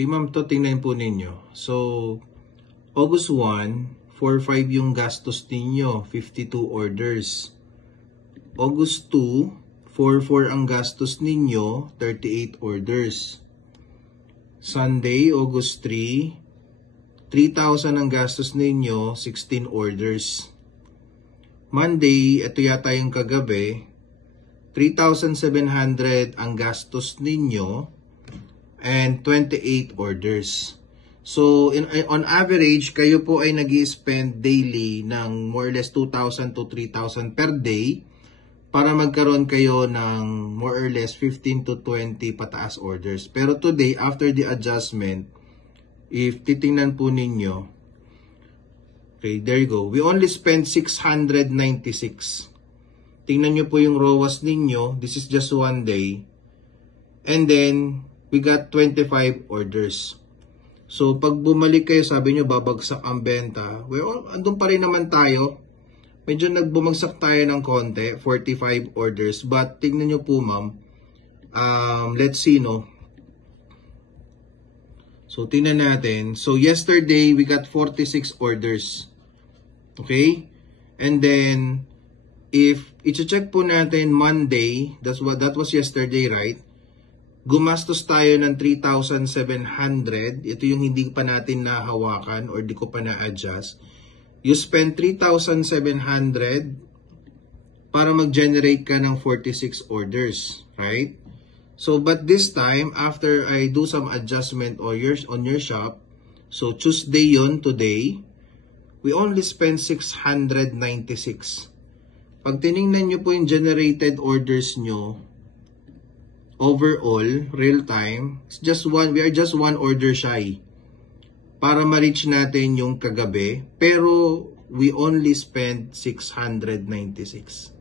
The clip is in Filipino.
Okay, ma'am, to tingnan po ninyo. So, August 1, 4.5 yung gastos ninyo, 52 orders. August 2, 4.4 ang gastos ninyo, 38 orders. Sunday, August 3, 3,000 ang gastos ninyo, 16 orders. Monday, ito yata yung kagabi, 3,700 ang gastos ninyo, and 28 orders. So, on average, kayo po ay nag-i-spend daily ng more or less 2,000 to 3,000 per day para magkaroon kayo ng more or less 15 to 20 pataas orders. Pero today, after the adjustment, if titingnan po ninyo, okay, there you go. We only spent 696. Tingnan nyo po yung ROAS ninyo. This is just one day. And then, we got 25 orders. So, pag bumalik kayo, sabi nyo, babagsak ang benta. Well, andun pa rin naman tayo. Medyo nagbumagsak tayo ng konti, 45 orders. But, tignan nyo po, ma'am. Let's see, no? So, tingnan natin. So, yesterday, we got 46 orders. Okay? And then, if i-check po natin Monday, that was yesterday, right? Gumastos tayo ng 3,700. Ito yung hindi pa natin nahawakan or di ko pa na-adjust. You spend 3,700 para mag-generate ka ng 46 orders, right? So, but this time, after I do some adjustment on your shop, so Tuesday yon today, we only spend 696. Pag tinignan nyo po yung generated orders nyo, overall, real time, we are just one order shy para ma-reach natin yung kagabi, pero we only spent 696.